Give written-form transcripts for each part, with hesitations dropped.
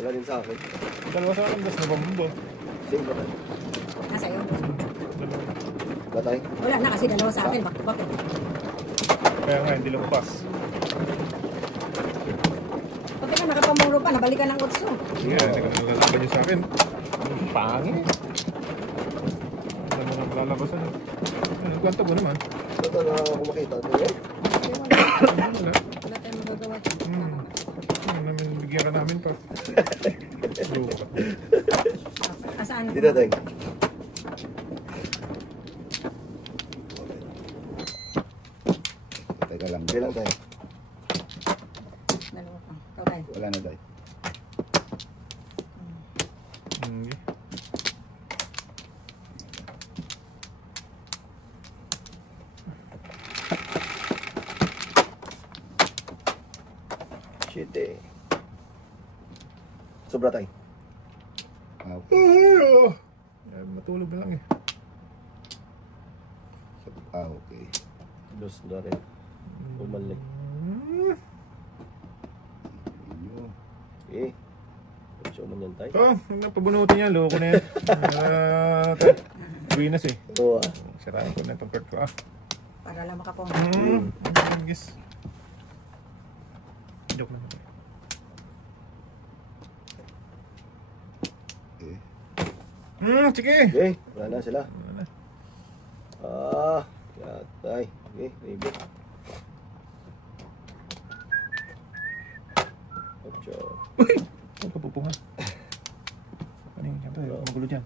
Wala din sa akin. Dalawa sa akin, tapos nabambo. Same ba tayo? Nasa iyo. Dalawa. Ba tayo? Wala na kasi dalawa sa akin. Back to back. Kaya nga, hindi lumabas. Pati ka nakapamuro pa, nabalikan ng utso. Sige, naglalalaban niyo sa akin. Pangit. Alam mo nang lalabasan. Kwento mo naman. Ito na ako makita. Wala. Wala tayong magagawa. Namin, bigyan ka namin pa. Asaan? Dito tayo. Teka lang. Bilang tayo. Dalawa pa. Ikaw tayo. Wala na tayo. Okay. Shit eh. Sobra tayo. Matulog na lang eh. Okay. Dos na rin. Bumalik. Eh. Show man yan tayo. Oh, huwag na pabunutin niya. Loko na yan. Buinas eh. Oo ah. Sirain ko na itong card ko ah. Para lang makapong. Yes. Joke lang. Sige. Okay. Wala na sila. Wala na. Ah. Yatay. Okay. Maybe. Ocho. Uy! Huwag ka pupunga. Ano yun? Siyempre, magulo dyan.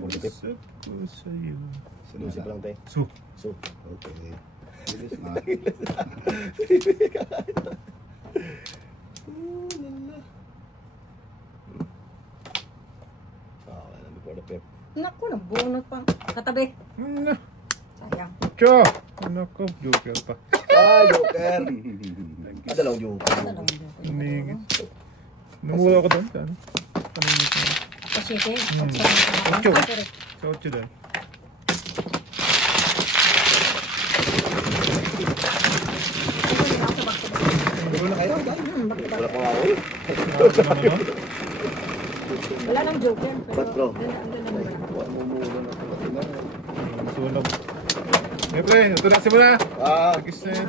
Positive. Ko sa'yo. Susi pa lang tayo. So. So. Okay. Bilis na. Wala na before the pep. Naku, nabunot pa. Katabi. Sayang. Cho! Ano ko? Joker pa. Ah, Joker! Dalawang Joker. Dalawang joke. Hindi. Namula ko doon. Ano? Kasi ito. Ocho. Sa 8 doon. Wala na kayo? Wala pa ako. Wala nang joker. Patro. Pero Sunog. Siyempre, ito na simula. Ah, Agis na yan.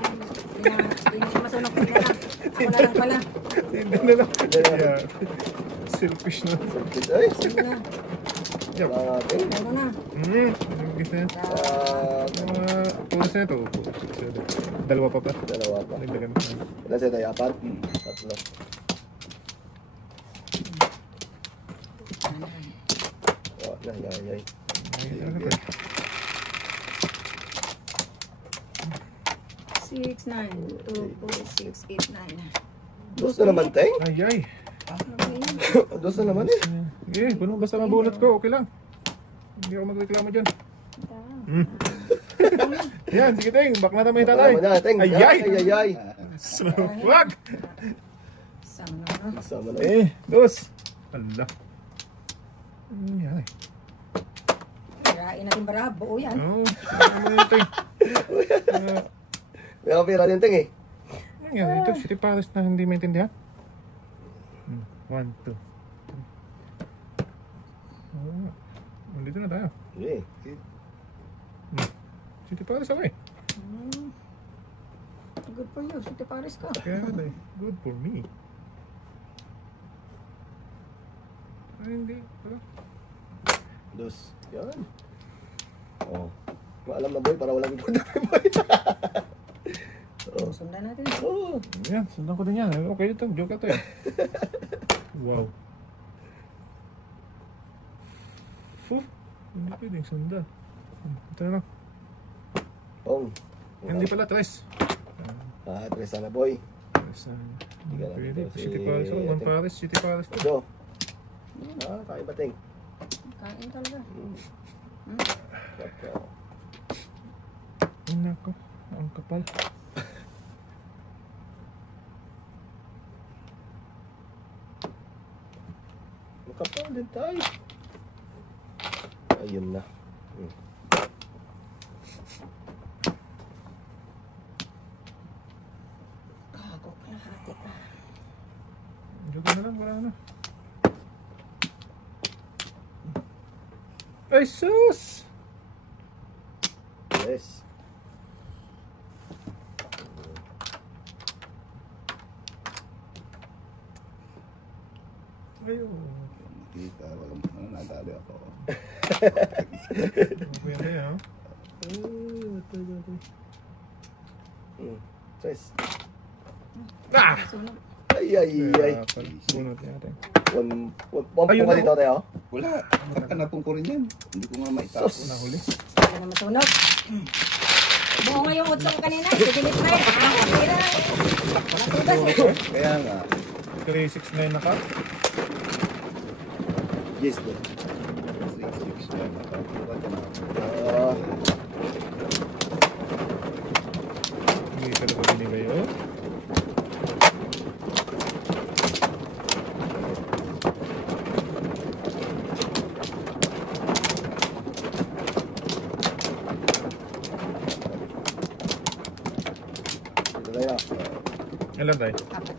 hindi na siya masunog ko na. Ako na lang pala. Hindi na lang. Yeah. Selfish na. ay, Sige na. wala natin. Ako na. Agis na yan. Ah, Pulas na ito. Dalawa pa pa. dalawa pa. Nagdagan ko. Ilan sa'yo tayo? Apat? Tatlo. Oh, ay. 6, 9, 2, 4, 6, 8, 9. Dos na naman, Teng. Ay. Dos na naman eh. Sige, puno basta mabunot ko. Okay lang. Hindi ako magreklamo dyan. Yan, sige Teng. Bak na tayo may tatay. Tama na, Teng. Ay. Wag! Sama na. Sama na. Dos. Allah. Yan. Kirain natin bara. Buo yan. Oo. Ano yun Teng? May kapira din, Teng eh. Yan, ito. City Paris na hindi maintindihan. 1, 2. Nandito na tayo. Okay. City Paris ako eh. Good for you. Sute Paris ka. Kaya eh. Good for me. Ay, hindi. Dos. Yan. Oh. Maalam na boy, para walang ipod na boy. Oh. Sundan natin. Oh. Yan, sundan ko din yan. Okay ito, joke ito eh. Wow. Hindi pwedeng sundan. Ito na lang. Pong. Hindi pala, tres. Ah, tres na boy. Tres na. Hindi pwede. City Paris ako. One Paris, City Paris to. So. Ah, kaya ba, Teng? Kain talaga. Ay, nako. Ang kapal. Makapal din tayo. Ayun na. Kago. Kalahati. na lang, wala na. Ay, sus! Yes. Ayun. Kita, walang nadali ako. Pwede yan, Tres. Ah! Sunog. Ay, ay, ay. Bunot natin. One po Ayun ka na. dito, tayo. Wala, nakanapon ko rin yan. Hindi ko nga maitapon. Nahuli. Wala na masunog. Buo nga yung utso ko kanina. Sipilit na yun. Tira. Walang tugas eh. Kaya nga, 369 na ka. Yes, bro. 3-6 na nakapuka ka na. Hindi talaga binigay, oh. Dito tayo. Ilan tayo? Apat.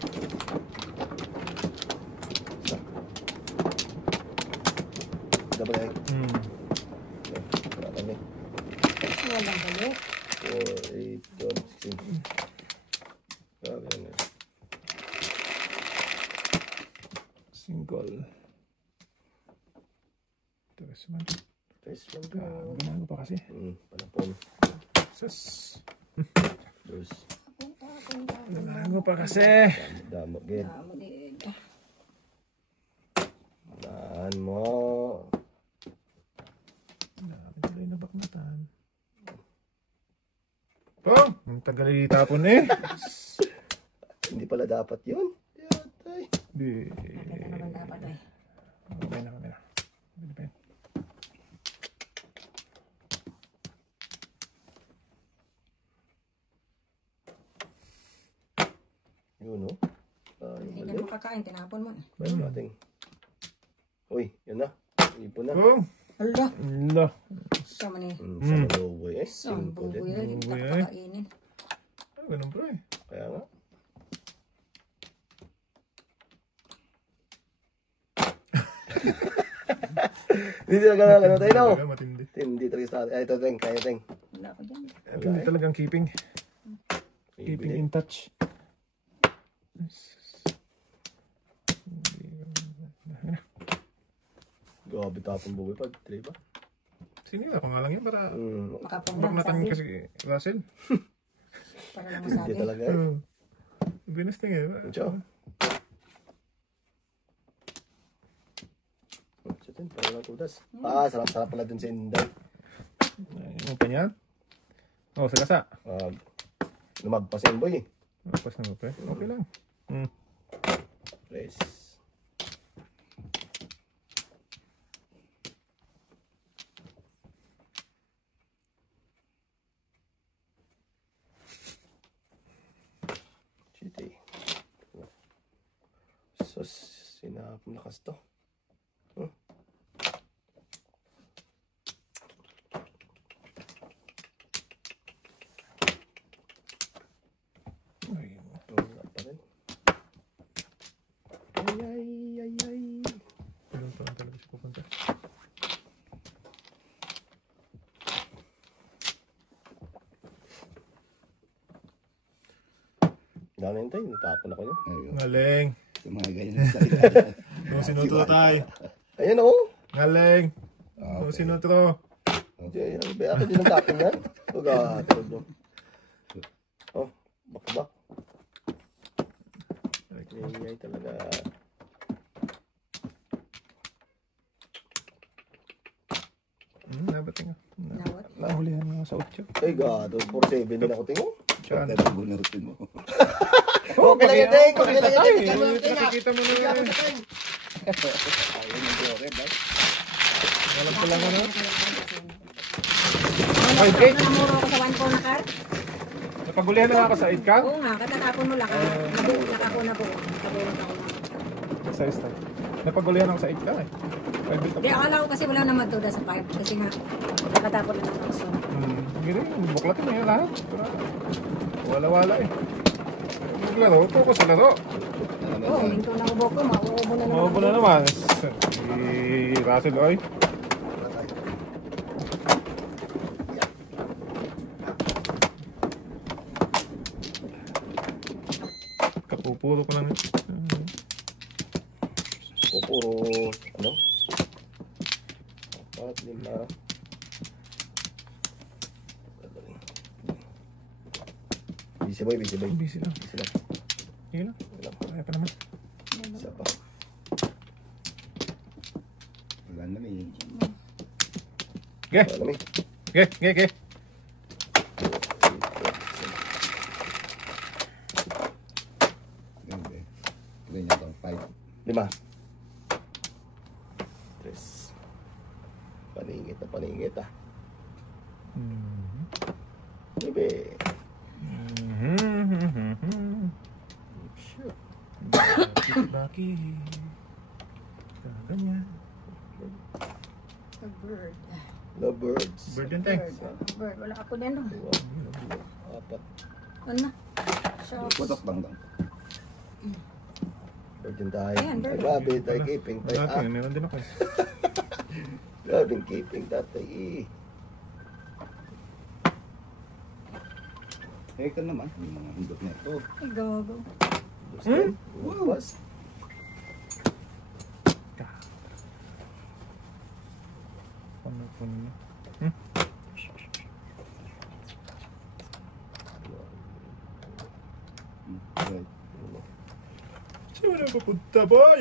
Dito ba tayo? Wala kami. Walang balik. 4, 8, 12, 16. Grabe yan eh. Single. Tres man. Tres lang ka. Ganago pa kasi. Panapon. Sus. Dos. Ganago pa kasi. Damo, gid. Madig. Daan mo. Dami tuloy na baknatan. Oh! Ang tagal itapon eh. Hindi pala dapat yun. Yatay. Di. Kaya naman dapat eh. Okay na kami na. Depende. Yun, no? Ay, Hindi mali. ka makakain. Tinapon mo. Bayan natin. Uy, yun na. Ipon na. Oh! Hala. Allah. Ikaw man eh. Sa maluboy eh. Saan Simple din. bubuya? Hindi Bubuya ka eh. kakainin. Ah, ganun bro eh. Kaya nga. Hindi talaga na ano tayo, no? Talaga matindi. Hindi talaga sa atin. Ay, ito, Teng. Kaya, Teng. Wala ko dyan. Matindi talagang keeping. Keeping in touch. Grabe tapong buwi pa. Try ba? Sinila ko nga lang yan para Makapang lang baknatan sabi. kasi Russell. Para lang Hindi masabi. talaga eh. Binas na nga. Ciao. Sitin, para lang tutas. Ah, sarap-sarap pala dun sa Inday. Ano pa niya? Oh, sa kasa. Lumagpas yung boy eh. Pas na ba? Okay lang. Press. Chiti. Sus, sinapulakas to. Ay, Wala pa rin. Ay, ay, ay, ay. ganun pa lang talaga siya pupunta. Dami yun tayo, natapon ako yun. ayun. Ngaling. Sa mga ganyan na salita. Kung sinutro tayo. Ayun ako. Ngaling. Ah, Kung okay. sinutro. Hindi, ako din ang tapon yan. Huwag ako. Oh, bakbak. Ay, talaga. Dapat nga. Nawat. Nahulihan nga sa 8. Ay, gado. 4-7 din ako tingin. Tiyan. Kaya bago na rutin mo. Okay lang yan, Teng. Okay lang yan. Ay, Tingnan mo lang, Teng, ah. nakikita mo na Tingnan yan. mo sa Teng. Ayun yung dore, ba? Alam ko lang ano. Ay, Okay. namuro ako sa 1 na card. Napagulihan na nga ako sa 8 ka. Oo nga, katatapon mo lang. Nakakuna po. Nakabulong ako. Sa isa. Napagulihan ako sa 8 ka eh. Hindi, akala ko kasi wala naman tuda sa 5. Kasi nga, nakatapon lang ako. So, Gano'n, buklatin na yan lahat. Wala-wala eh. Maglaro, focus sa laro. naman. Oo, yan. minto na ubo ko. Mauubo na naman. Maubo na naman. Si Russell, oy. Kapupuro ko lang. O puro, ano? 4, 5. Busy boy, busy boy. Busy lang. Busy lang. Sige lang. Kaya pa naman. Isa pa. Wala na may. Ge! Alam eh. Ge! Ge! Ge! Ganda eh. Tuloy niya itong 5. 5. 3. Paningit na paningit ah. Bebe. Sure. Bakit? Ganyan. A bird. The birds. Bird yun, Teng. Bird. Wala ako din. No? 4. Ano na? Shucks. Putok lang lang. Bird yun tayo. Ayan, bird. Ay, grabe tayo keeping tayo. Wala tayo, meron din ako. Grabe keeping tatay eh. Eh, ka naman. Yung mga hindot na ito. Ay, gago. Bus. Ano? Right. Saan mo na papunta, boy?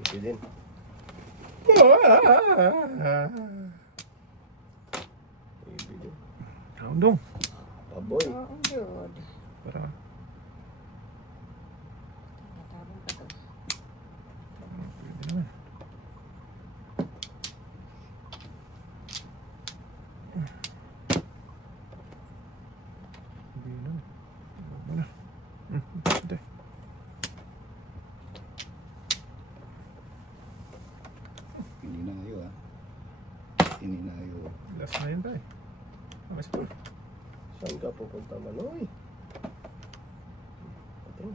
Okay din. Baby din. Kaundong. Paboy. Oh, good. Para. Natabang ka to. Pwede naman. Hindi naman. Huwag mo na. Hindi. Hindi na ngayon ah. Hindi na ngayon. Last na yun tayo. Mas pa. Saan ka pupunta Manoy? Ito.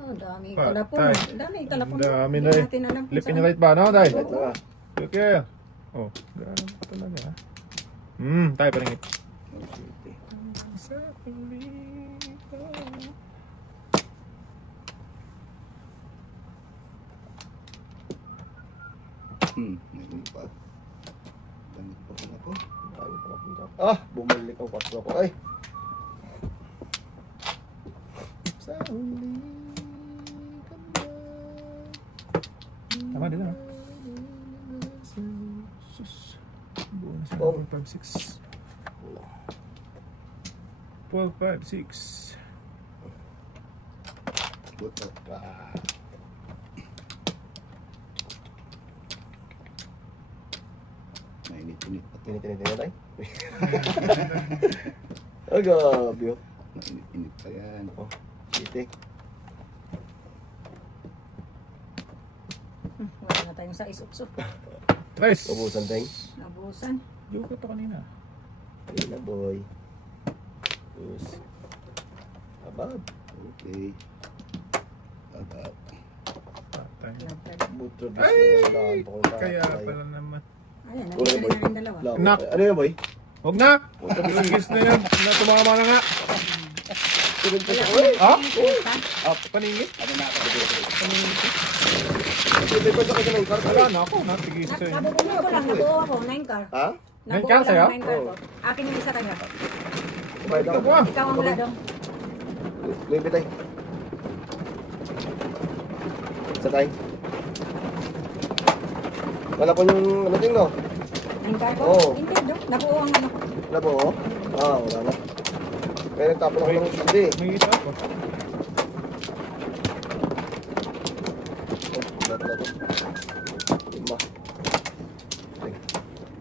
Oh, dami Pa, kalapon. tay. Dami kalapon. Dami Hindi na eh. natin alam kung Lip saan. in right ba, no, Day? Right lang ah. Okay. Oh, gano'n pa talaga. Tayo pa rin. Okay. Sa palito. Meron pa. Damit pa pala to. Dami pa napunta. Ah! Bumalik ang 4 ko. Ay! Sa huli ka na. Tama din ah. Sus. Buo na siya. Oh. 4, 5, 6. 12, 5, 6. Putok. Ah. Mainit-init pa to. Tinit tayo. Ay, gabi oh. Mainit-init pa yan. Sitik. Wala na tayong sais-utso. Tres. Ubusan tayong. Nabusan. Yuko to kanina. Ayun na boy. Yes. Abab. Okay. Abab. Patay. Labad. Butro bis Ay! na lang po kung Kaya tayo. pala naman. Ayan, Kulay, nalagyan boy. na yung dalawa. Labo. Nak. Ano yun boy? Huwag na! Igis na yan. Tumama na nga. Tulog pa Wala. siya. Uy! Ha? Ha? Paningit? Ano na ako? Hindi pa sa kasi ng car. Wala na ako. Natigis sa'yo. Nabubuo ko lang. Nabuo ako. 9 car. Ha? Nine Nabuo car lang sa'yo? ang 9 car ko. Akin yung isa kanya. Kumain Ikaw ako. ba? Ikaw ang wala doon. May bitay. Isa tayo. Wala po yung ano ting no? 9 car ko? Oo. Hindi doon. Nabuo ang ano. Wala po oh? Ah, wala na. Kaya nagtapon ako ng hindi. May isa ako. Wala pala to. 5.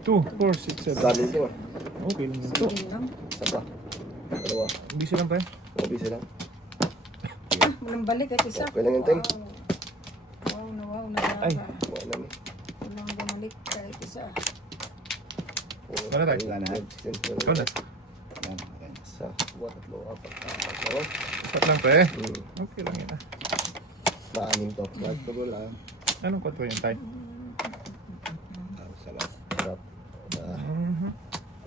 2, 4, 6, 7. Dami ito ah. Okay lang ito. Yun lang. Isa pa. Dalawa. Busy lang tayo. O, busy lang. Walang balik at isa. Okay lang yan, Teng. Wow na. Ay. Wala na. Walang bumalik kahit isa. Wala tayo. Wala na. Ikaw na. Yan, yan. Isa, dua, tatlo, apat, laro. Stop lang pa eh. Okay lang yan ah. Maanim to. Bago lang. Anong konto yan tayo? Sarap. Sarap.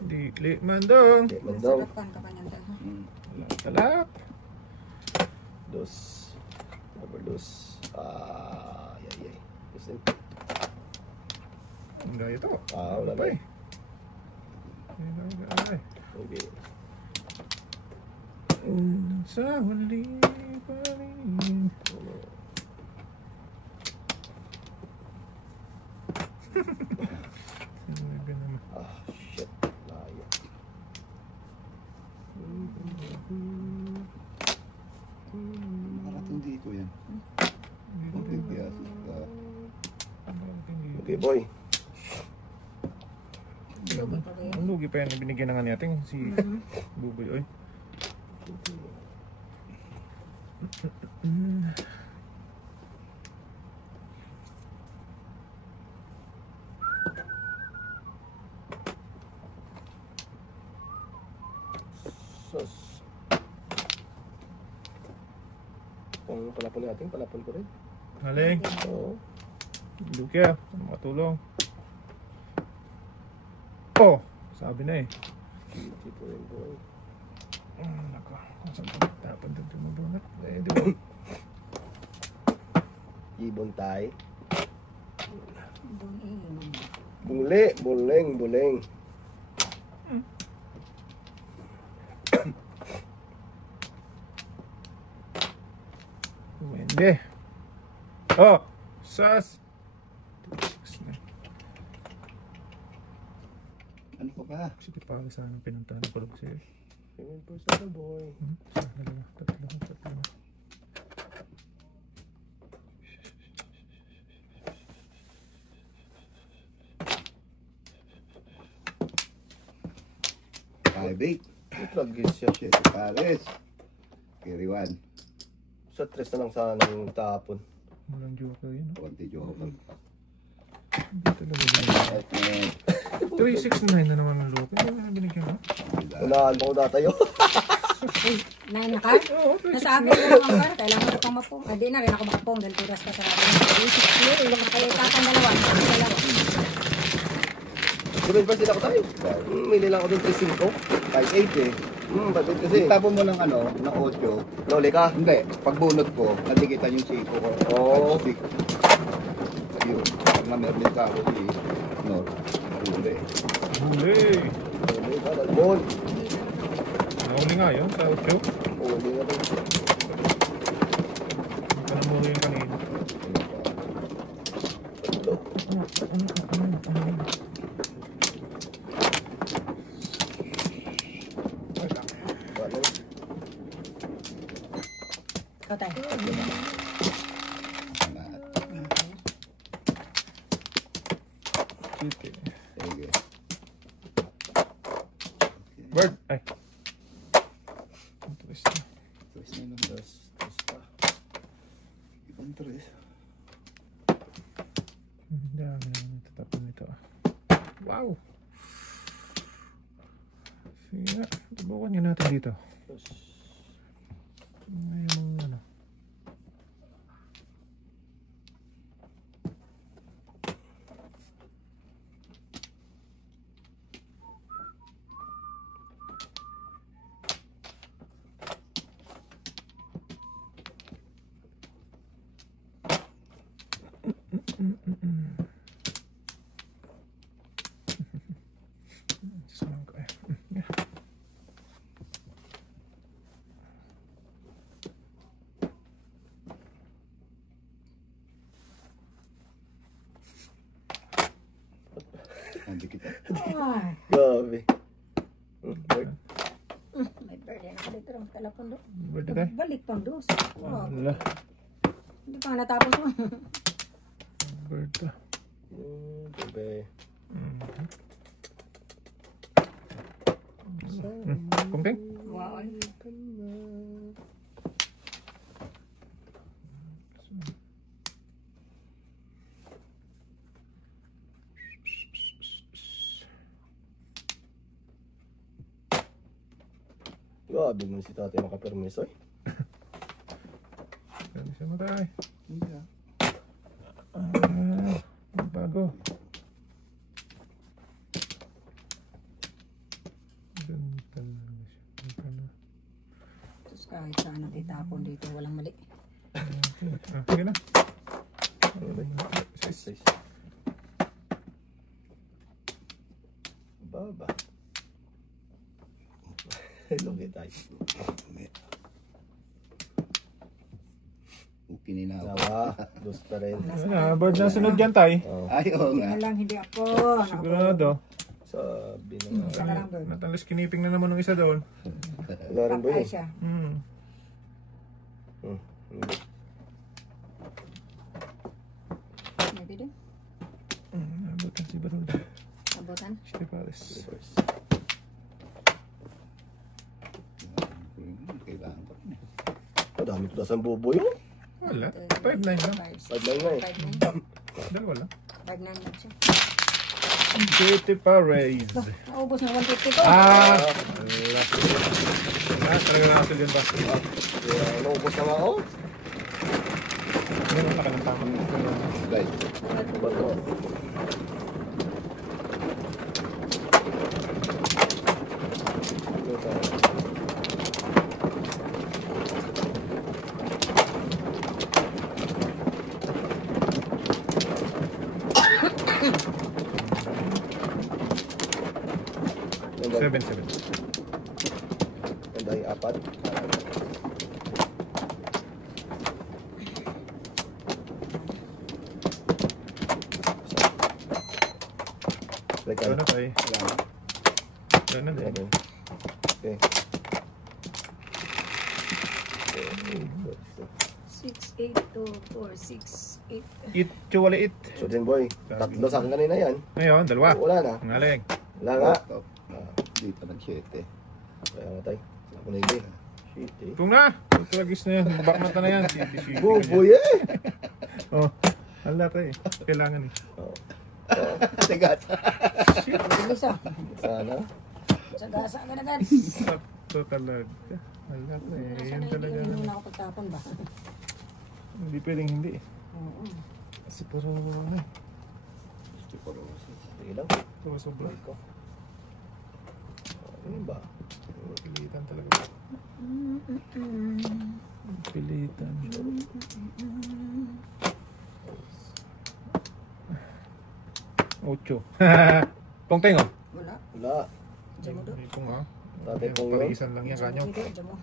Dikli mandong. Okay, mandong. Sarapan ka pa niyan tayo. Talap. Dos. Overdos. Yay. Listen. Ang gaya to. Wala pa na eh. Ay. Okay. Sa huli pa rin. Shit. Layo. Makarating dito yan. Pagtigyas. Okay, boy. Ang lugi pa yan. Binigyan na nga natin si Buboy. Oy. Sus. Kung palapon natin, palapon ko rin. Haling. Oo. Lugi ah. Makatulong. Oh! Sabi na eh. Easy po rin, boy. Nako. Kung saan pa tapon doon tumulungat. Eh, di ba? Ibon tay. Doon Buleng. Wende. Oh! Sas! Ano ka ba? Sige pa sa pinuntahan ko lang sa'yo. Tingin po sa boy. Tatlo. Bait. Tragis siya. Shit, Paris. Carry one. Sa tres na lang sana ng tapon. Walang joker yun. Konti joker. Hindi talaga binigyan. 369 na naman ang loob. Hindi na binigyan mo. Unahan mo ko datayo. Nine na card? Nasabi ko lang ang card. Kailangan ko pang mapong. Hindi na rin ako makapong. Dahil turas ka sa akin. 360. Ilang kayo kakang dalawa. Gawin pa sila ko tayo. Mili lang ako doon 3-5. 5-8 eh. Bakit kasi? Tapon mo ng ano, ng 8. Loli ka? Hindi, pagbunot ko, nadikitan yung siko ko. Oo. 5-6. Yun. Pag na-merlin ka ako si Nor. Huli. Huli! Loli ka, dalbon. Nahuli nga yun sa 8. Loli nga rin. Hindi pa namuli yung kanina. Ikaw tayo. Sige. Sige. Bird! Ay! Ang twist na. Tres na lang. Tres pa. Ibang tres. Hindi namin naman tatapon nito ah. Wow! Sige nga. Tubukan nga natin dito. Ngayon mga ano. Saan ko eh. Yeah. Hindi kita. Ay. Grabe. May birthday na dito ng telapon doon. Bird na tayo. Balik pang dos. Wow. Wala. Hindi pa nga natapos mo. Bird pa. Sabi. Kumpeng? Wow. Grabe mo si tatay makapermiso eh. Grabe siya matay. Hindi ah. Bago. Ganda lang siya. Tapos kahit saan natitapon dito, walang mali. Sige na. Sis. Baba. Logi tayo. Kininaw. Nawa, gusto rin. Bird na sunod dyan tayo. Oh, Ay, oo Hindi nga. na lang, hindi ako. Sigurado. sabi na Isa ka lang doon. Natalis kiniping na naman ng isa doon. wala rin ba Patay yun? siya. Maybe din. Nabutan si Baruda. Abutan. Siya Paris. Kailangan pa rin. Madami ito sa buboy mo. Wala. 5-9 lang. 5-9 nga eh. 5-9. Dalawa lang. 5-9 lang siya. City Paris. Naubos na 150 ko. Wala. Talaga nakasil yan ba? Kaya naubos na nga ako. Ano ang nakalang tama? Guys, Ba ito? Seven. Ang dahil apat. Teka. Ano tayo? kailangan. Ano na? Okay. Okay. 6, 8, 2, 4, 6, 8. Eat, chewala eat. So din boy, tatlo sa akin kanina yan. Ngayon, dalawa. Wala na. Ang aling. Wala nga. Laptop. Dito nag-7. Kaya nga tayo. Ako na hindi. Shit eh. Kung na. Tulagis na yan. Bakmata na yan. City. Buboy eh! Oh. Hala tayo. Kailangan eh. Tigat. Bilis ah. Sana. Sa gasa agad-agad. Sakto talaga. Hala tayo. Sana Yan hindi talaga. yung na ako pagtapon ba? Hindi pwedeng hindi eh. Oo. Kasi parang ano eh. Sige lang. Ito sobra. Ko. Ano ba? Pilitan talaga. Pilitan. Ocho. Pongteng oh. Wala. Wala. Diyan mo doon. Hindi pong ah. Tatay pong yun. Parisan lang yan kanyo. Diyan mo.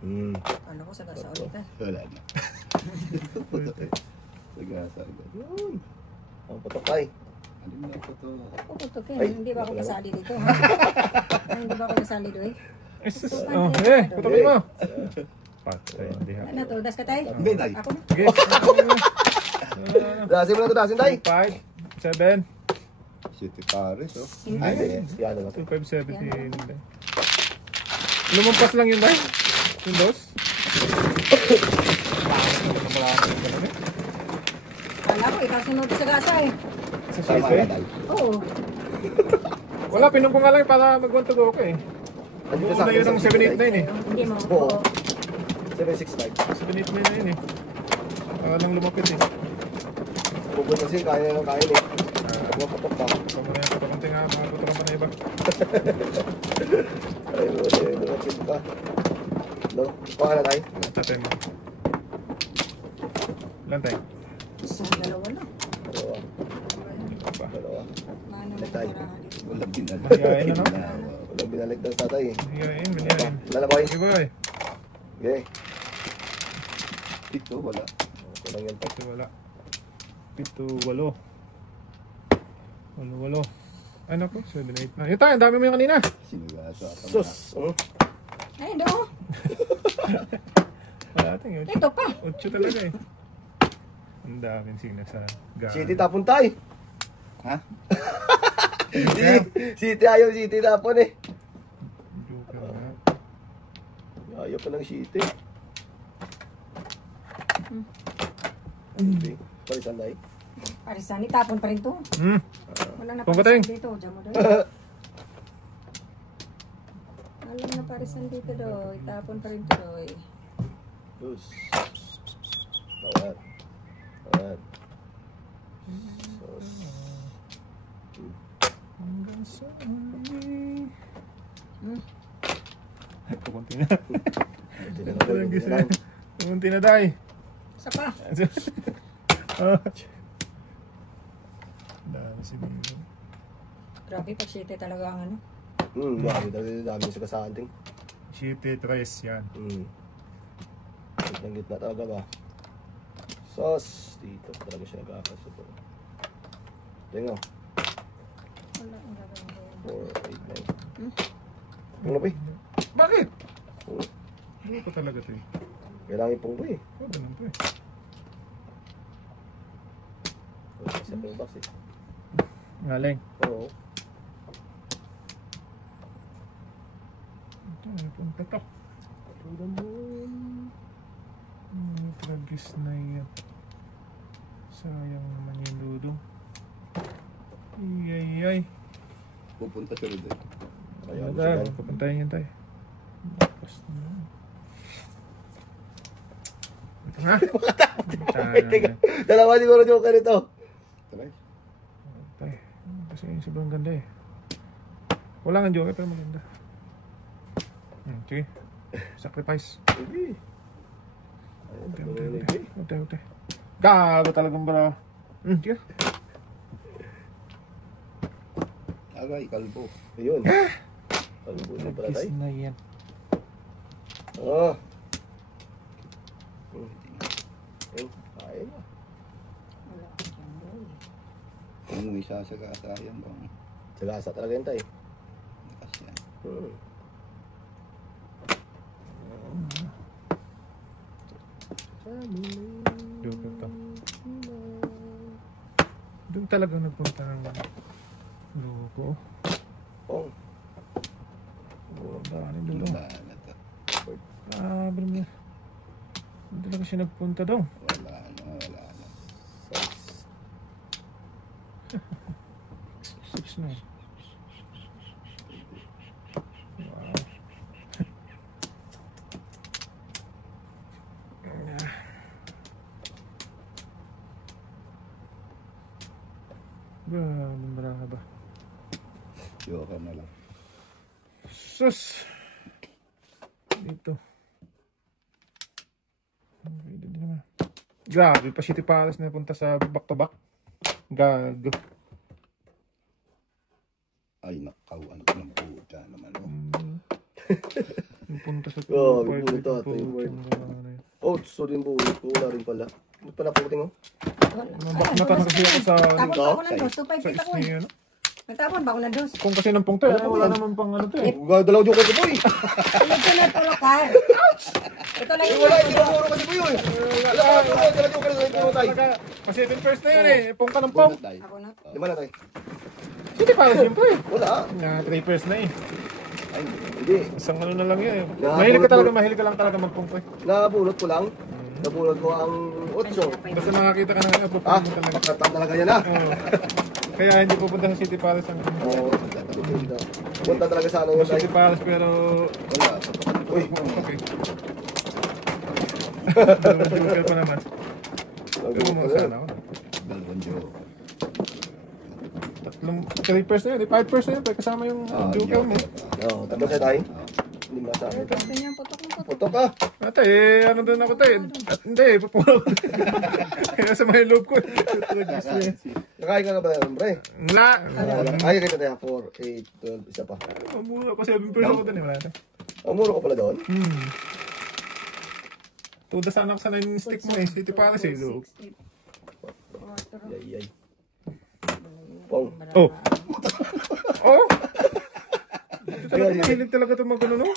Hmm. Kala ko sa gasa ulit ah. Wala na. Sagasa. Yun. Ang patokay. Ano na ito to? Puputok Ay, yan. Hindi ba ako wala. kasali dito? ha? Ay, hindi ba ako kasali doon? Oh, patuloy mo. Patay, hindi ha. Ano to? Das ka tayo? Hindi, Day. Ako na. Sige. Dasin mo na ito, dasin tayo. 5, 7, City Paris, oh. Hindi. Ay, si ano na to. 2, 5, 7, hindi. Lumampas lang yun, Day. Yung dos. Kala ko, ikaw sunod sa gasa eh. Sa Tama na, sisi. Day. Oo. Wala, pinumpong nga lang para mag-1 to go ka eh. Andito Una yun ang 789 eh. Hindi mo. Oo. Oo. 765. 789 na yun eh. Nang lumapit eh. Bukod kasi kaya ng kain eh. Huwag patok pa. Pag mo na yan, patakunti nga, makakatakan pa na iba. Ay, lumapit pa. No? Pangalan tayo? Tatay mo. Ilan tayo? Isa, dalawa na. Dalawa. Pa. Dalawa. Mano na Tay. Walang binala. Hiyain na, no? Walang binalik ng tatay eh. Hiyain, hiyain. Lalaboy. Sige boy. Okay. Ito, wala. Okay lang yan pa. Pito, wala. Pito, 8. 8. Ano ko? 7, 8 na. Ito tayo, ang dami mo yung kanina. Sinigasa. Sus! Ay, doon. Wala ating yun. Ito pa. 8 talaga eh. Ang daming signal sa gano'n. City tapon tayo. Ha? City ayaw, City tapon eh. Joker na. Ayaw pa ng City. Hindi. Palisan tayo. Parisan, itapon pa rin to. Wala na Pungkateng. parisan dito. Diyan mo doon. Alam na parisan dito daw. Itapon pa rin tuloy. Dos. Tawad. Tawad. Sos. Hanggang sa huli. Pumunti na. Hindi na boy. Hindi na lang. Pumunti na tayo. Isa pa. Dami si Milo. Grabe, pagsite talaga ang ano. Dami sa kasanting. Shitty tres yan. Ang gitna talaga ba? Sos. Dito talaga siya nagkakasupo. Tingnan. Wala ang gagawin ko. 4, 8, 9. Ano ba eh? Bakit? Oo. Ano ko talaga ito eh? Kailangan ipong ba eh. Oo, ganun to eh. Isa pa yung box eh. Galing. Oo. Ito, ano punta to? Tingnan mo. Tragis na yan. Sayang naman yung dudong. Iyay. Pupunta siya rin. Kaya Ano ano tayo? siya Papuntahin yan tayo. Bakas na. Ito nga. Teka, dalawa siguro joker ito. Try. Tayo. Kasi sobrang ganda eh. Wala nga joker pero maganda. Sige. Sacrifice. Sige. Ayun, Ute. Gago talagang bala. Sige. Agay, kalbo. Ayun. Kalbunin pala tayo. Kiss na yan. Oo. Kaya na. Wala ka dyan, boy. Umuwi siya sa kasayan bang Sagasa talaga yun tayo. kasi yan. Joker to. Doon talagang nagpunta ng loko. Oh. Daan doon. Wala na to. Grabe mo. Doon talaga siya nagpunta doon. Wala na. Six na. Wow. Ganun marami ba? Joker na lang. Sus! Dito. Okay, dito naman. Grabe, pa City Palace na punta sa back to back. Gago. Ay, nakawan ko ng puta naman. Yung punta sa Oh, part, yung punta, yung yung word. punta. Oh, so din po. Wala rin pala. Ba't pala puting oh? Wala. Natanong kasi ako sa... Tapon pa ako ng dos. 2.5 Sa kita ko eh. isni, ano? Nagtapon pa ako ng dos. Kung kasi ng pungto, wala naman pang ano to eh. Dalaw joker ko po eh. Sunod-sunod ulo ka. Ito lang yung Wala, hindi ko kasi po yun. Dalaw joker sa ito tayo. Kasi ito yung first na yun eh. Pung ka ng pong. Bunot tayo. Ako na. Lima na tayo. City Palace yun po eh. Wala. Nga, 3 first na eh. Ay, hindi. Isang ano na lang yun eh. Nakapulot Mahilig ka lang talaga magpungto eh. Nabulot ko lang. Nabulot ko ang 8. Basta nakakita ka ng ano, pupunta mo talaga. Pakatan talaga yan ah. Oo. Kaya hindi pupunta sa City Palace ang Oo. Punta talaga sa ano yun tayo. City Palace pero... Wala. Uy. Okay. Joker pa naman. Pero mo sana ako. Dalawang joker. Tatlong 3 first na yun. 5 first na yun. Kasama yung Joker mo. Oo, tatlo sa tayo. Hindi masabi. Ito niya, putok ng putok. Putok ka. Ate, ano doon ako tayo? Hindi, pupulo. Kaya sa may loob ko. Nakain ka na ba yan, pre? Wala. Ay, kita tayo. 4, 8, 12, isa pa. Mamura pa 7 first ako doon eh. Wala na. Muro ko pala doon. Tuda sana ako sa 9 stick mo eh. City Palace eh. Loob. Yay, yay. Pong. Oh! Oh! Mahilig talaga ito mag-ano no?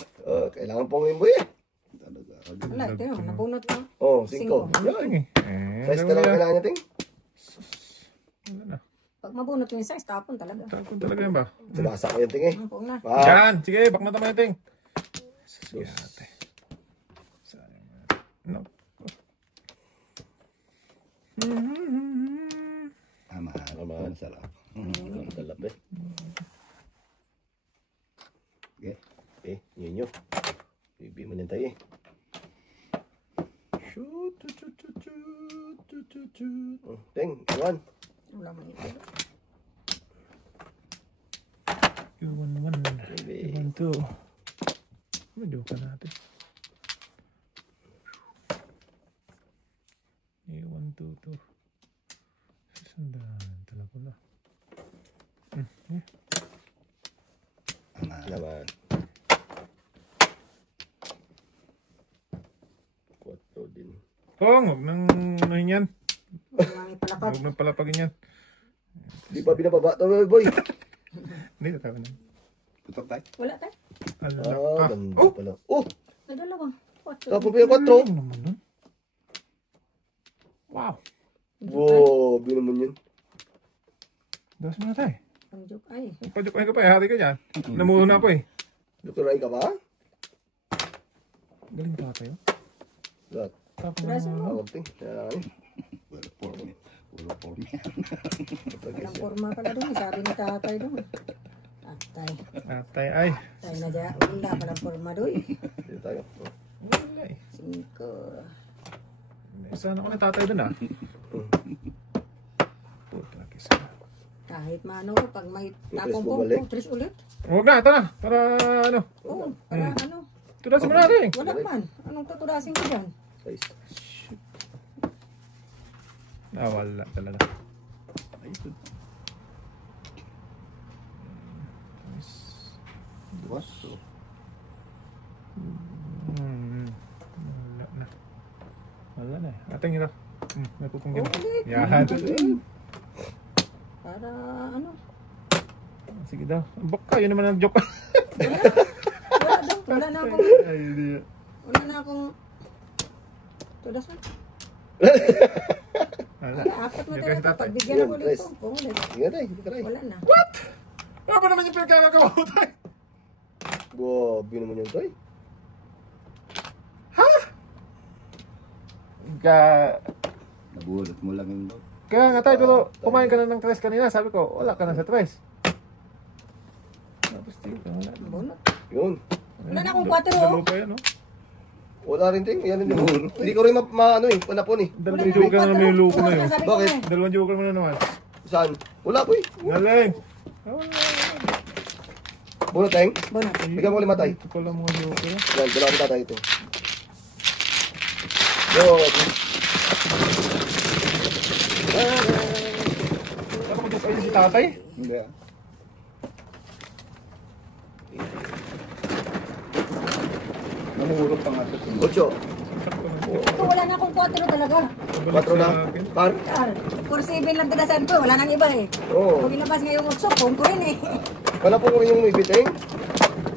Kailangan pong yung boy eh. Talaga. Wala, ito yun. Nabunot ka. Oh, 5. Cinco. Yan. Size Size talaga kailangan niya, ting. Wala na. Pag mabunot yung size, tapon talaga. Tapon talaga yan ba? Sabasa ko yan, ting eh. Ang pong na. Yan! Sige, bak na tama yung ting. Sige ate. Sayang na. No. Tama. Tama. Masarap. Ang talap eh. Okay. Yun ninyo. Bibi mo lang tayo eh. Shoot. Oh, Teng, iwan. Wala man ito. Iwan. Bibi. Iwan to. Medyo ka natin. Iwan to. Sandaan talaga na. Naman. 4 din. Huwag nang nahin yan. Wala may palakad. Huwag nang palapagin yan. Di ba binababa to, boy? Hindi, tatawa na. Putok tayo. Wala tayo. Ah, ganda pala. Oh, Ay, dalawa. Quatro. tapos pa yung 4. Ano naman nun? Wow. Wow, bino naman yun. Das mo na tayo. Ang joke ay. Padyukain ka pa, hati ka dyan. Namuhuna po eh. Dr. Ray ka ba? Galing ka kayo. Lahat. Tapos Braso mo. Tawag, Teng. Kaya nga eh. Wala form. Wala form yan. Walang forma pala doon. Sabi ni tatay doon. atay ay. Tayo na dyan. Wala palang forma doon. Dito tayo. Oh. Wala eh. 5. Sana ako natatay dun ah. Puta kisa. Kahit mano, pag may Yung tapong tres bumalik. po, tres ulit. Huwag na, ito na. Para ano. Oo, para ano. Tudas mo natin. Wala man. Anong tuturasin ko dyan? Guys. Ah, wala talaga. Ayun. Duwas. So, Wala na. Wala na eh. Ating ito. May pupunggan. Ulit. Yan. Para ano. Sige daw. Baka, yun naman ang joke. Wala daw. Wala na akong, Ay, hindi. wala na akong tudas na. Wala. Wala, apat mo Joke talaga. si tatay. Pagbigyan Yan, ako tres. dito. Oo, ulit. Sige tayo, dito tayo. Wala na. Ano ba naman yung pinagkakagawa ko tayo? Wow, bino naman yun, Toy. nabulat mo lang yung Kaya nga tayo, pero kumain ka na ng tres kanina. Sabi ko, wala ka na sa tres. Tapos dito, wala. Bunot. Yun. Wala na akong 4. Dalawa pa yan, no? Wala rin, Teng. Yan din. Hindi ko rin ano eh, panapon eh. Dalawang joker na may luko na yun. Bakit? Dalawang joker mo na naman. Saan? Wala po eh. Galing! Buno, Teng. Bunot. Bigyan mo 5 tay. Ito pala mga joker. Yan, dala ko tatay ito. Yo. Ako mag-just si tatay. hindi ah. Namurot pa nga ito. 8. Ito, wala na akong 4 talaga. 4 na. Par. Kar, 4-7 lang tinasan ko. Wala nang iba eh. Oo. Pag inabas ngayong 8, phone ko rin eh. Wala po ko rin yung may biteng.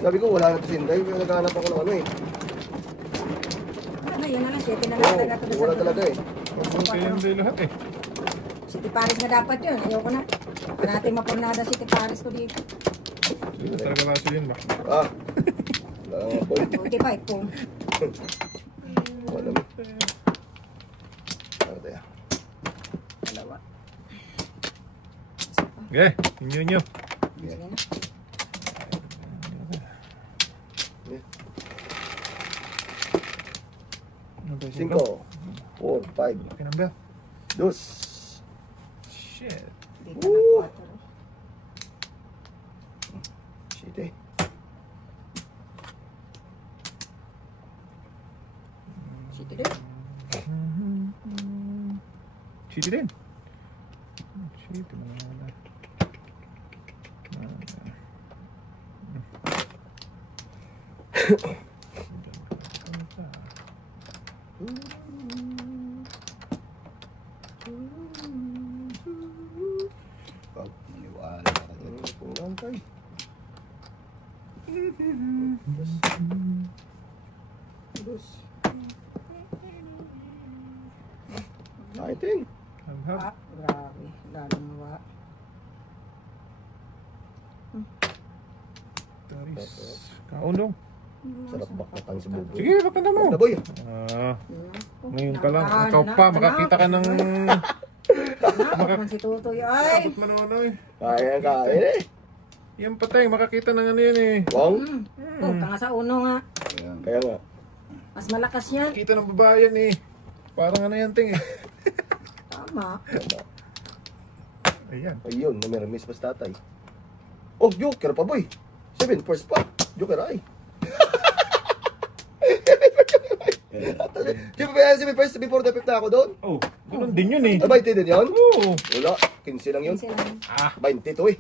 Sabi ko, wala na to sinday. Pero naghahanap ako ng ano eh. Wala na, yun na lang. 7 na lang Oo, talaga tinasan wala ko. talaga eh. Mabuti yan din lahat eh. City Paris na dapat yun. Ayoko na. Parating mapornada City Paris ko dito. Ito talaga kasi yun ba? Ah. Wala nga po. 45 po. Wala mo. Ano tayo? Dalawa. Okay, inyo. Sige na. Ano ba 5, 4, 5, Laki ng bell. 2. Shit. Dito na 4. Shit eh. City din. Shitty din. Shitty na wala. Pag maniwala ka dyan. Pungantay. Ay, Teng. Hanghang. Ah, grabe. Lalong mawa. Taris. Kaundong. Sarap bakbakang si Bubo. Sige, pagkanda mo. Ano boy? Ngayon ka lang. Ikaw pa, makakita ka ng... Nakakot man si Tutoy. Ay! Dapat man ano eh. Kaya kain eh. Yan patay, makakita ng ano yun eh. Wong? Punta nga sa uno nga. Ayan. Kaya nga. Mas malakas yan. Kita ng babae yan eh. Parang ano yan ting eh. Tama. Ayan. Ayun, namiramiss pa sa tatay. Oh, joker pa boy. 7, first pa. Joker ay. Di ba yan, 7 first before the effect na ako doon? Oh, ganun din yun eh. 20 din yun? Oo. Wala, 15 lang yun. 15 lang. Ah, 20 to eh.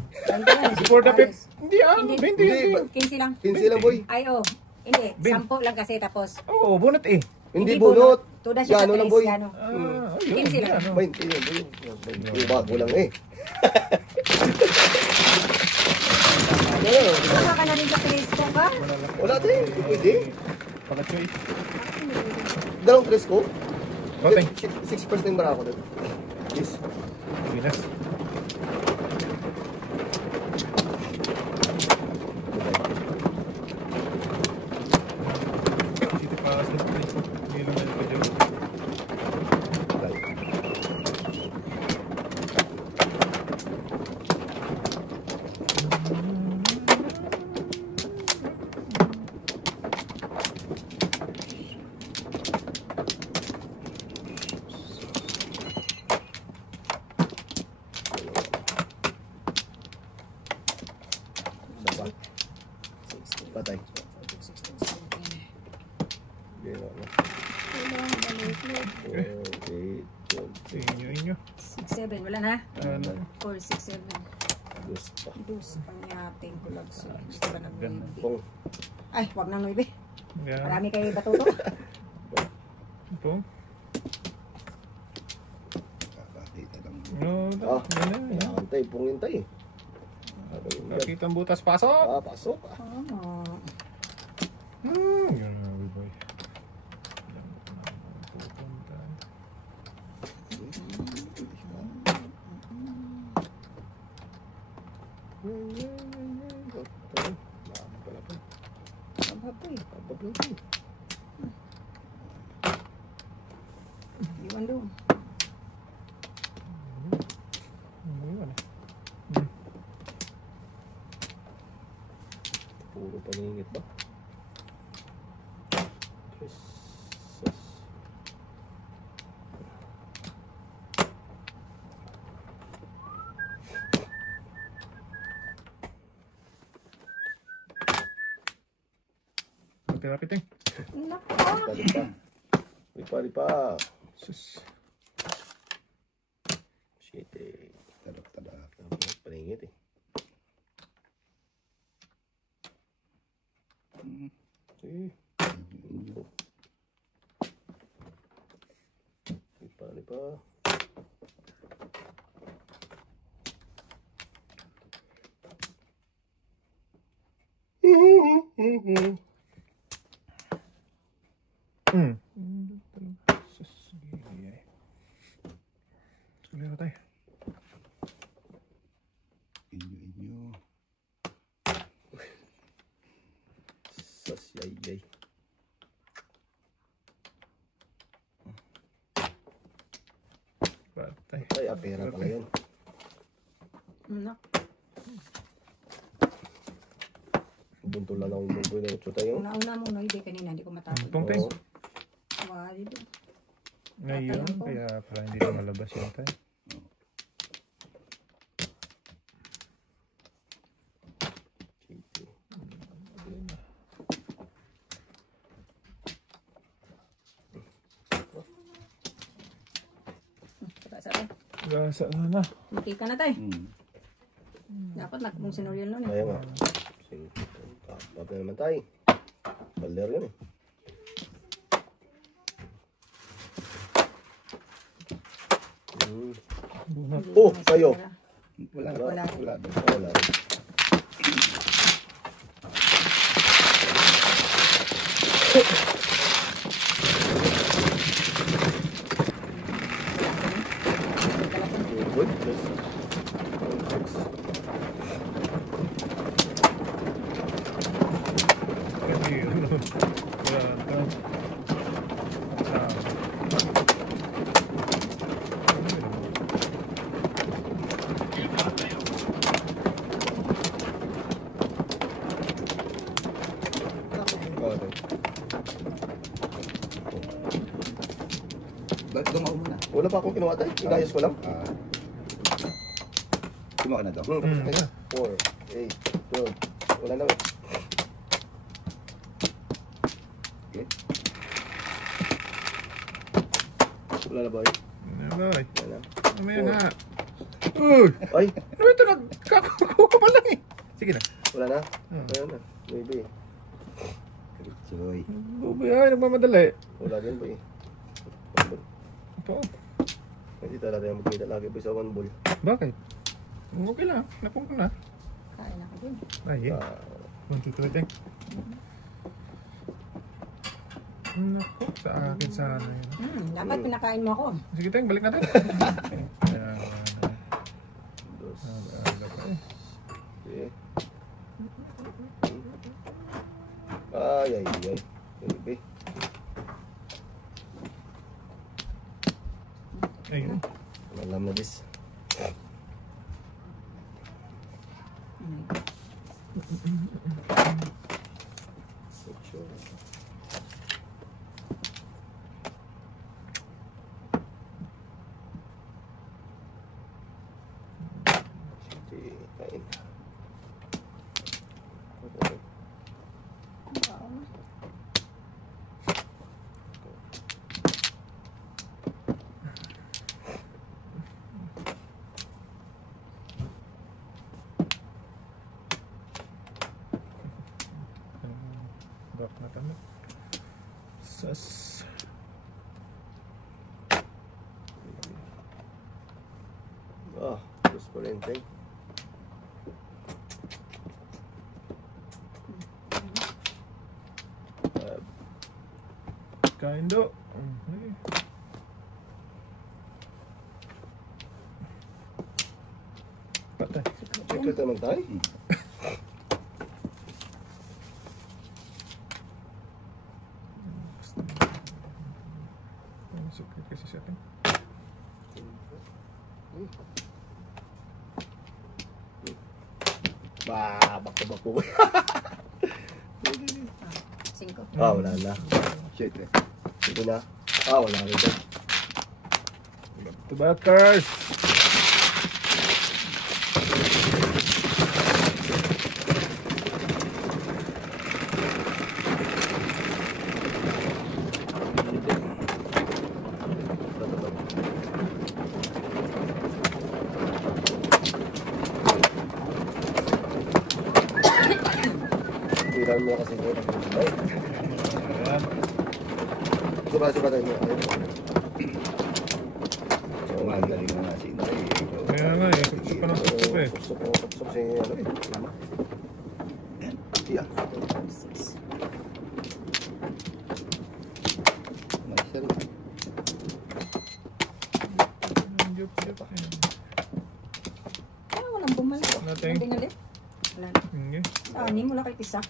before the pep. Hindi ah, Hindi. 20 Hindi, yan. 15 lang. 15 lang boy. Ay, oh. Hindi. Bin. 10 lang kasi tapos. Oo, bunot eh. Hindi bunot. Tuda siya Yano sa lang 3. boy. Yano. Ah, 15 lang. ano. 20 yun boy. 20 bago lang eh. Kuha ka na rin sa Crisco ka. Wala din, hindi pwede. Pakachoy. Dalawang tres ko. Matay. 6% bara ako doon. Yes. Pinas. Dito pa sa place ko. Hindi lang na ito dyan. Patay. Biro na. 4, 8, 12, Inyo. 6, 7. Wala na. Ano? 4, 6, 7. dos pa. Dus panyating kulag sa gusto ka ng Ganda. baby. Pong. Ay, wag nang 9. Yeah. Marami kayo batuto. Ito. Kakakita lang. No, Ah, yun na. nakantay, pungintay. Nakita ang butas. Pasok! Ah, pasok. Oh. Yun na, boy. Ababoy. Iwan doon. Puro paningit ba? Jesus. Lapit eh. Nako. Lipa. Sus. Shit eh. Tadak-tadak. Paningit eh. Eh. Lipa. Sus. Gigay. Tuloy na tayo. Inyo. Sasyay. Patay. Ay, apera pala yun. Nako. Bunto lang akong bunto na utso tayo. Una-una mo, no, hindi kanina, hindi ko matapos. Tungteng. Oo. Wali doon. Ngayon, kaya pala hindi na malabas yun tayo. Saka-saka. Gasa na. Makita na tayo. Hmm. Dapat nagpong sinulyan nun eh. Kaya nga. Tapos na naman tayo. Baler yun eh. Oh, kayo. Wala. Wala. Wala. Wala. Good. Yes. 6. Kasi ano. Ganda. Wala pa akong kinuha tayo. Inayos ko lang. Kumuha ka na daw. Tapos tayo. 4, 8, 12. Wala na. Okay. Wala na ba yun? Ano ba? Wala na. Mamaya na. Uy! Ay! Ano ito? Nagkakakuha pa lang eh. Sige na. Wala na? Ayun na. Maybe. Choy. Uy, ay, nagmamadali. Wala din ba eh. Ito. Hindi talaga yung magkita lagi ba sa 1 ball. Bakit? Okay lang. Napong ko na. Kain ako din. Ay, yeah. 1, 2, 3, teng. Naku, sa akin sana yun. Dapat pinakain mo ako. Sige, teng, balik natin. Ayan. Dos. Okay. Ay. Maybe. Ayun. Alam na this. Back na kami. Sas. Terus pa rin tayo. Kain do. Okay. Patay. Check ka naman tayo. Secret kasi sa atin. Back po. 5. Wala na. Shit eh. Hindi na. Wala rin tayo. Tobacers! Viral mo kasi ito. Sobra tayo niya. So, magaling na nga si Inday. Kaya nga eh, suksok ka ng suksok eh. Suksok si ano eh. Yeah. Nice rin. Yup. Walang bumalik. Nothing. Hindi nalit. Wala na. Hindi. Hindi mo lang kay pisa.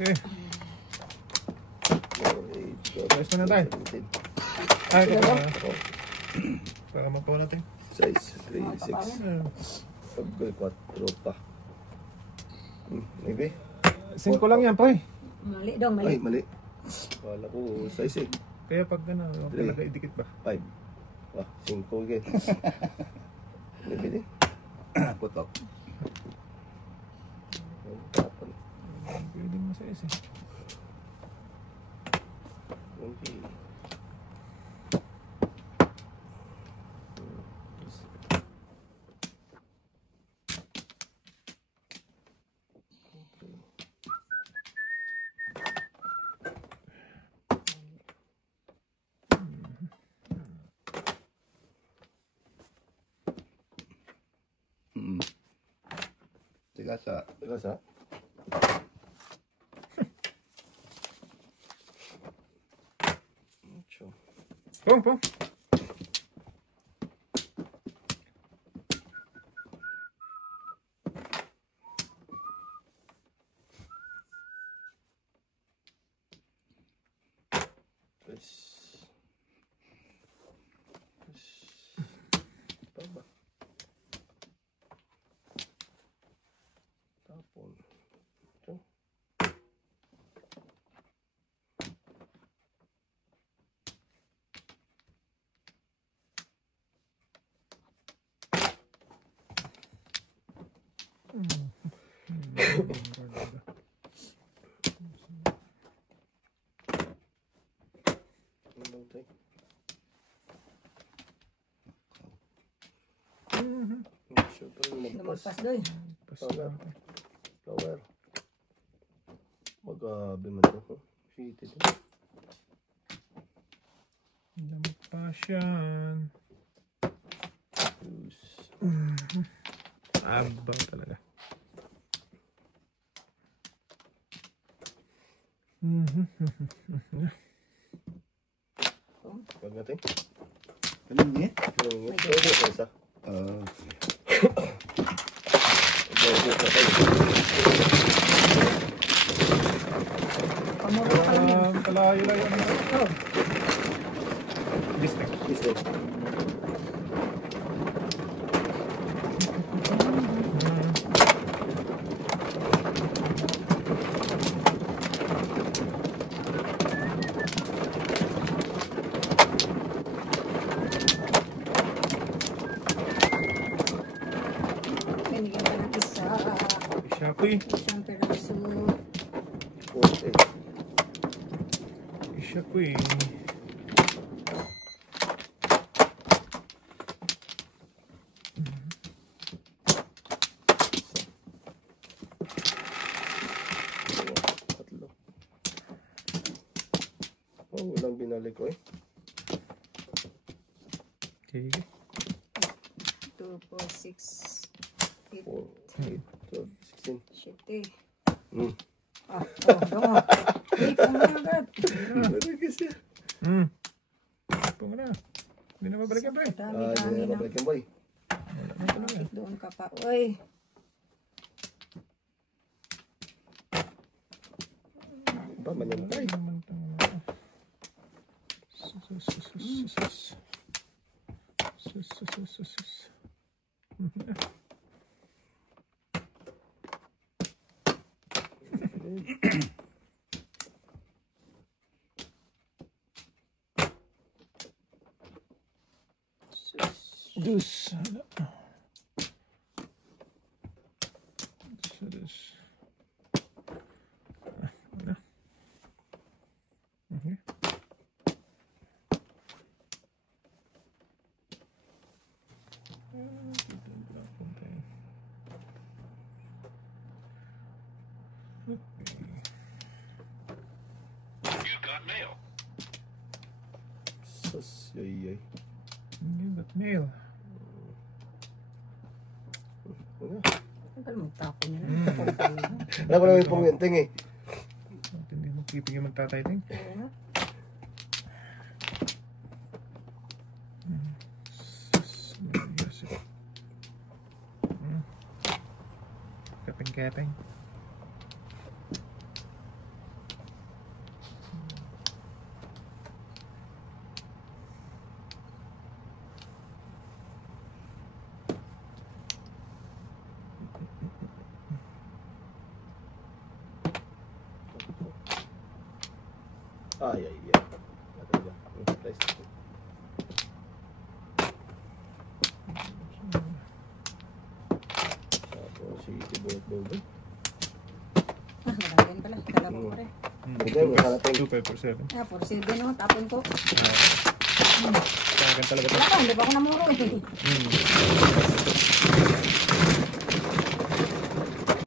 Okay. Ayos na tayo. Ay, ito pa. Para mapawa natin. 6, 3, 6. Pagkul 4 pa. Maybe. 5 lang yan, pre. Mali daw, Ay, mali. mali. Wala ko 6 eh. Kaya pag gano'n, talaga idikit ba? 5. 5 again. Maybe din. Putok. Pwede mo sa isa. Okay. Tigasa. Tigas ha? Pong. Tapon. Ito. Lumagpas doy. Flower. Magabi man ito. Shit ito. Lumagpas yan. Abaw talaga. Wag natin. Ganun niya? Pwede ko isa. Pamuro ka lang yun. Kalayo-layo ano. Oh, District. Listen. binigyan ka ng isa. Ishapoy. Isang peraso. Okay. Ishapoy. Tatlo. Oh, walang binalik ko eh. Sige. 2, 4, 6, 8, 4, 8, 12, 16. 7. Hmm. Ah, oh, dungo. Hey, pangagad. Ano kasi? Ito mo na. Hindi na mabalikan pa eh. Dami-dami Hindi na na. babalik yung boy. Wala na talaga. Bakit doon ka pa? Uy. Ba, manantay. Dus. Dus. Ano? Okay. Sus, yoy. You got mail. Ano? Tagal magtapon niya na. Wala ko naman pong yenting eh. Hindi mo keeping yung magtatay ting. Ano? Kaping-kaping. Ay. Matanda. Plastic. Tapos si Tibot Bobo. Ah, malagyan pala. Dalawa ko rin. Ito yung nakarating. 2547. Ah, 4-7 no. Tapon ko. Talagang talaga Wala ka, hindi pa ako namuro eh.